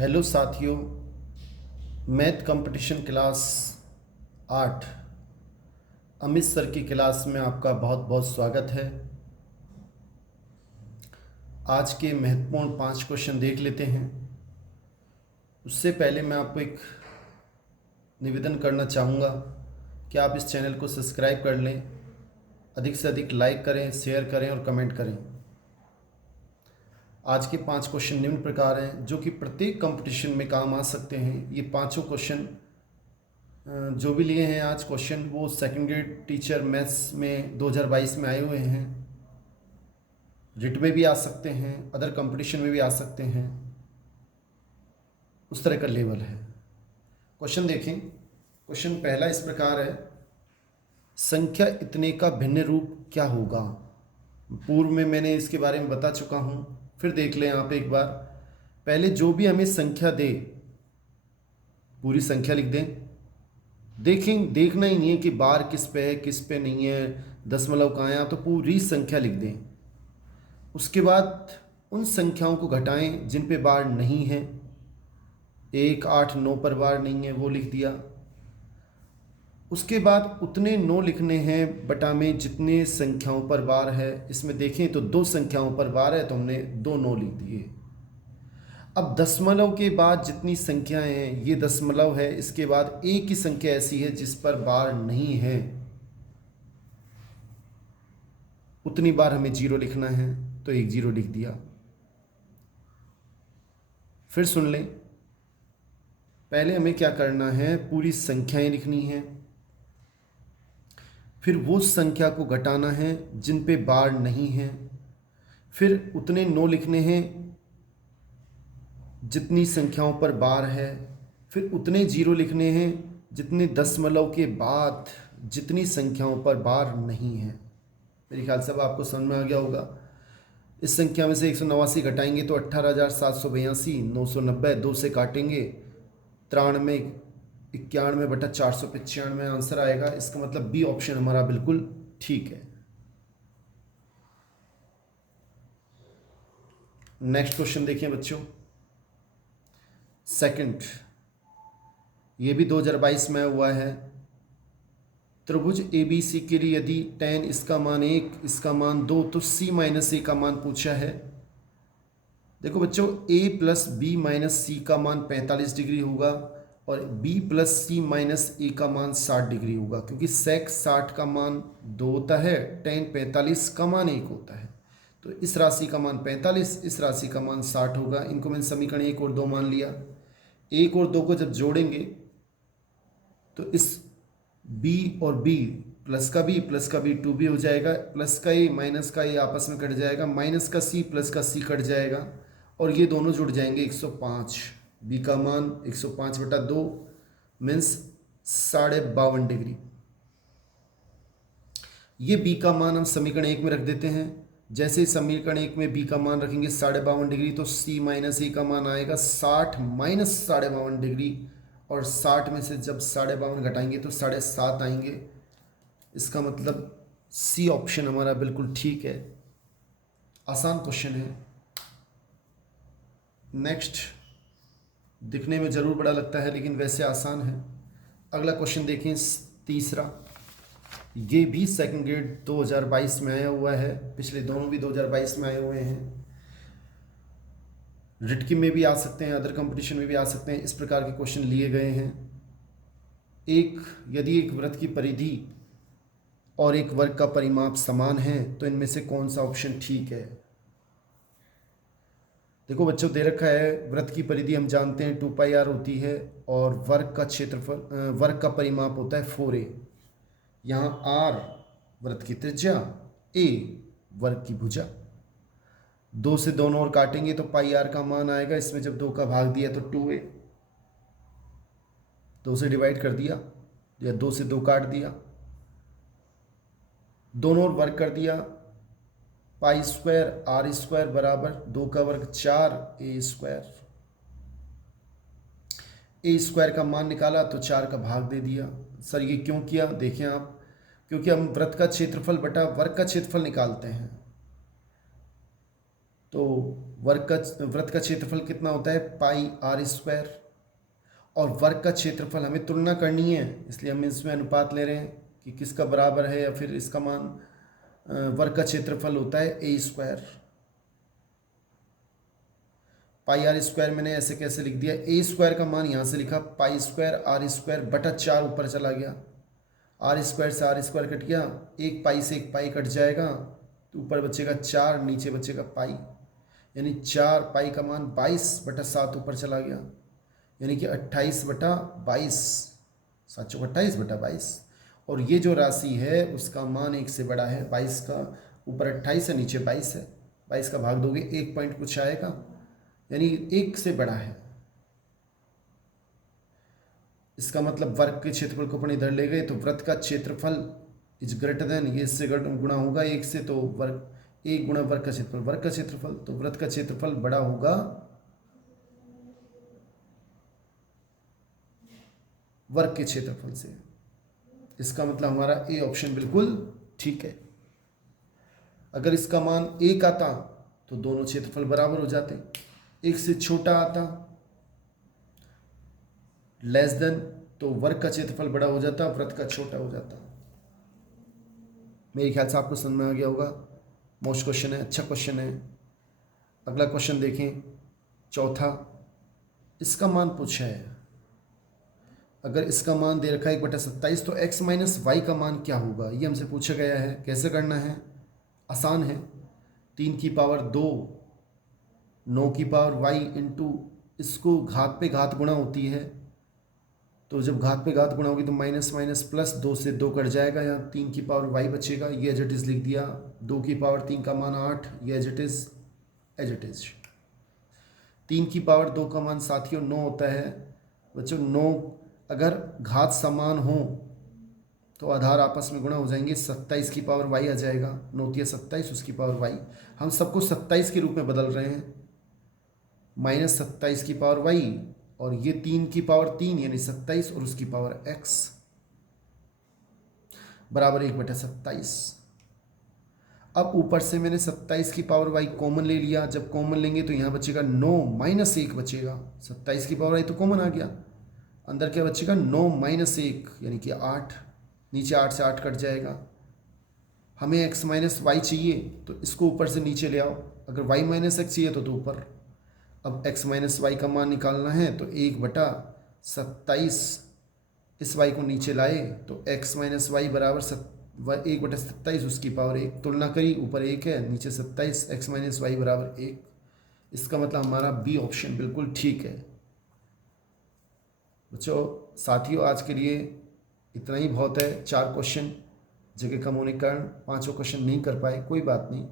Hello साथियों, math competition class 8 Amit sir की class में आपका बहुत बहुत स्वागत है। आज के महत्वपूर्ण 5 क्वेश्चन देख लेते हैं। उससे पहले मैं आपको एक निवेदन करना चाहूँगा कि आप इस चैनल को सब्सक्राइब कर लें, अधिक से अधिक लाइक करें, शेयर करें और कमेंट करें। आज के 5 क्वेश्चन निम्न प्रकार हैं जो कि प्रत्येक कंपटीशन में काम आ सकते हैं। ये पांचों क्वेश्चन जो भी लिए हैं आज क्वेश्चन, वो सेकंड ग्रेड टीचर मैथ्स में 2022 में आए हुए हैं। रिट में भी आ सकते हैं, अदर कंपटीशन में भी आ सकते हैं, उस तरह का लेवल है। क्वेश्चन देखें। क्वेश्चन पहला इस प्रकार है, संख्या इतने का भिन्न रूप क्या होगा। पूर्व में मैंने इसके बारे में बता चुका हूँ, फिर देख लें आप एक बार। पहले जो भी हमें संख्या दे, पूरी संख्या लिख दें। देखना ही नहीं है कि बार किस पे है किस पे नहीं है, दशमलव कहाँ है, तो पूरी संख्या लिख दें। उसके बाद उन संख्याओं को घटाएं जिन पे बार नहीं है। 1, 8, 9 पर बार नहीं है, वो लिख दिया। उसके बाद उतने 9 लिखने हैं बटा में जितने संख्याओं पर बार है। इसमें देखें तो 2 संख्याओं पर बार है तो हमने 2 9 लिख दिए। अब दशमलव के बाद जितनी संख्याएं हैं, ये दशमलव है, इसके बाद एक ही संख्या ऐसी है जिस पर बार नहीं है, उतनी बार हमें 0 लिखना है, तो 1 0 लिख दिया। फिर सुन लें, पहले हमें क्या करना है, पूरी संख्याएं लिखनी है, फिर वो संख्या को घटाना है जिन पे बार नहीं है, फिर उतने 9 लिखने हैं जितनी संख्याओं पर बार है, फिर उतने 0 लिखने हैं जितने दशमलव के बाद जितनी संख्याओं पर बार नहीं है। मेरे ख्याल से अब आपको समझ में आ गया होगा। इस संख्या में से 189 घटाएंगे तो 18,782, 990, 2 से काटेंगे 93, 91 बटा 495 आंसर आएगा। इसका मतलब बी ऑप्शन हमारा बिल्कुल ठीक है। नेक्स्ट क्वेश्चन देखिए बच्चों, सेकंड, ये भी 2022 में हुआ है। त्रिभुज ABC के लिए यदि tan इसका मान 1, इसका मान 2, तो C माइनस A का मान पूछा है। देखो बच्चों, A plus B minus C का मान 45 डिग्री होगा और B plus C minus A का मान 60 डिग्री होगा, क्योंकि sec 60 का मान 2 होता है, tan 45 का मान 1 होता है। तो इस राशि का मान 45, इस राशि का मान 60 होगा। इनको मैंने समीकरण 1 और 2 मान लिया। 1 और 2 को जब जोड़ेंगे तो इस b और b, प्लस का b 2b हो जाएगा, प्लस का a माइनस का a आपस में कट जाएगा, माइनस का c प्लस का c कट जाएगा और ये दोनों जुड़ जाएंगे 105। b का मान 105 बटा 2 मीन्स 52.5 डिग्री। ये b का मान हम समीकरण 1 में रख देते हैं। जैसे ही समीकरण 1 में b का मान रखेंगे 52.5 डिग्री, तो c माइनस a का मान आएगा 60 माइनस 52.5 डिग्री, और 60 में से जब 52.5 घटाएंगे तो 7.5 आएंगे। इसका मतलब सी ऑप्शन हमारा बिल्कुल ठीक है। आसान क्वेश्चन है। नेक्स्ट, दिखने में ज़रूर बड़ा लगता है लेकिन वैसे आसान है। अगला क्वेश्चन देखें, तीसरा, ये भी सेकंड ग्रेड 2022 में आया हुआ है। पिछले दोनों भी 2022 में आए हुए हैं। रिटकी में भी आ सकते हैं, अदर कंपटीशन में भी आ सकते हैं। इस प्रकार के क्वेश्चन लिए गए हैं। यदि एक वृत्त की परिधि और एक वर्ग का परिमाप समान है तो इनमें से कौन सा ऑप्शन ठीक है। देखो बच्चों, दे रखा है वृत्त की परिधि हम जानते हैं 2πr होती है और वर्ग का क्षेत्रफल, वर्ग का परिमाप होता है 4a। यहाँ r वृत्त की त्रिज्या, a वर्ग की भुजा। 2 से दोनों ओर काटेंगे तो πr का मान आएगा। इसमें जब 2 का भाग दिया तो 2a, 2 से डिवाइड कर दिया या 2 से 2 काट दिया, दोनों ओर वर्ग कर दिया। पाई स्क्वायर r स्क्वायर बराबर 2 का वर्ग 4 a स्क्वायर। a स्क्वायर का मान निकाला तो 4 का भाग दे दिया। सर ये क्यों किया, देखें आप, क्योंकि हम वृत्त का क्षेत्रफल बटा वर्ग का क्षेत्रफल निकालते हैं। तो वृत्त का क्षेत्रफल कितना होता है, पाई आर स्क्वायर। और वर्ग का क्षेत्रफल हमें तुलना करनी है, इसलिए हम इसमें अनुपात ले रहे हैं कि किसका बराबर है, या फिर इसका मान वर्ग का क्षेत्रफल होता है ए स्क्वायर। पाई आर स्क्वायर मैंने ऐसे कैसे लिख दिया, ए स्क्वायर का मान यहाँ से लिखा, पाई स्क्वायर आर स्क्वायर बटा 4 ऊपर चला गया, आर स्क्वायर से आर स्क्वायर कट गया, एक पाई से एक पाई कट जाएगा, तो ऊपर बचेगा 4, नीचे बचेगा पाई, यानी 4 पाई का मान 22/7 ऊपर चला गया, यानी कि 28/22, 7/28/22। और ये जो राशि है उसका मान 1 से बड़ा है, 22 का ऊपर 28 है, नीचे 22 है, 22 का भाग दोगे 1 पॉइंट कुछ आएगा, यानी 1 से बड़ा है। इसका मतलब वर्ग के क्षेत्रफल को अपन इधर ले गए, तो वृत्त का क्षेत्रफल इज ग्रेटर देन, ये इससे गुणा होगा 1 से, तो वर्ग 1 गुणा वर्ग का क्षेत्रफल, वर्ग का क्षेत्रफल, तो वृत्त का क्षेत्रफल बड़ा होगा वर्ग के क्षेत्रफल से। इसका मतलब हमारा ए ऑप्शन बिल्कुल ठीक है। अगर इसका मान 1 आता तो दोनों क्षेत्रफल बराबर हो जाते, 1 से छोटा आता लेस देन, तो वर्ग का क्षेत्रफल बड़ा हो जाता, वृत्त का छोटा हो जाता। मेरे ख्याल से आपको समझ में आ गया होगा। मोस्ट क्वेश्चन है, अच्छा क्वेश्चन है। अगला क्वेश्चन देखें, चौथा, इसका मान पूछा है। अगर इसका मान दे रखा है 1/27, तो x माइनस वाई का मान क्या होगा, ये हमसे पूछा गया है। कैसे करना है, आसान है। 3 की पावर 2, 9 की पावर y इंटू, इसको घात पे घात गुणा होती है, तो जब घात पे घात गुणा होगी तो माइनस माइनस प्लस, 2 से 2 कट जाएगा, यहाँ 3 की पावर y बचेगा, ये एज इट इज़ लिख दिया। 2 की पावर 3 का मान 8, ये as it is, as it is. 3 की पावर 2 का मान साथियों 9 होता है बच्चों। 9 अगर घात समान हो तो आधार आपस में गुणा हो जाएंगे, 27 की पावर y आ जाएगा, 9 27, उसकी पावर y। हम सबको 27 के रूप में बदल रहे हैं, माइनस 27 की पावर y, और ये 3 की पावर 3 यानी 27, और उसकी पावर x बराबर 1/27। अब ऊपर से मैंने 27 की पावर y कॉमन ले लिया, जब कॉमन लेंगे तो यहाँ बचेगा 9 माइनस 1 बचेगा, 27 की पावर y तो कॉमन आ गया, अंदर क्या बचेगा 9 माइनस 1 यानी कि 8, नीचे 8 से 8 कट जाएगा। हमें x माइनस वाई चाहिए तो इसको ऊपर से नीचे ले आओ, अगर y माइनस एक्स चाहिए तो ऊपर। अब x माइनस वाई का मान निकालना है तो 1/27, इस y को नीचे लाए तो x माइनस वाई बराबर 1/27, उसकी पावर 1, तुलना करी, ऊपर 1 है नीचे 27, x माइनस वाई बराबर 1। इसका मतलब हमारा बी ऑप्शन बिल्कुल ठीक है। बच्चों साथियों, आज के लिए इतना ही बहुत है। 4 क्वेश्चन, जगह कम होने के कारण 5 क्वेश्चन नहीं कर पाए, कोई बात नहीं।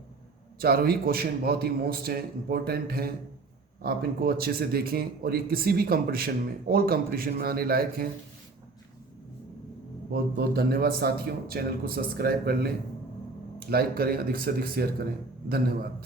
चारों ही क्वेश्चन बहुत ही मोस्ट हैं, इम्पोर्टेंट हैं, आप इनको अच्छे से देखें, और ये किसी भी कंपटीशन में, ऑल कंपटीशन में आने लायक हैं। बहुत बहुत धन्यवाद साथियों। चैनल को सब्सक्राइब कर लें, लाइक करें, अधिक से अधिक शेयर करें। धन्यवाद।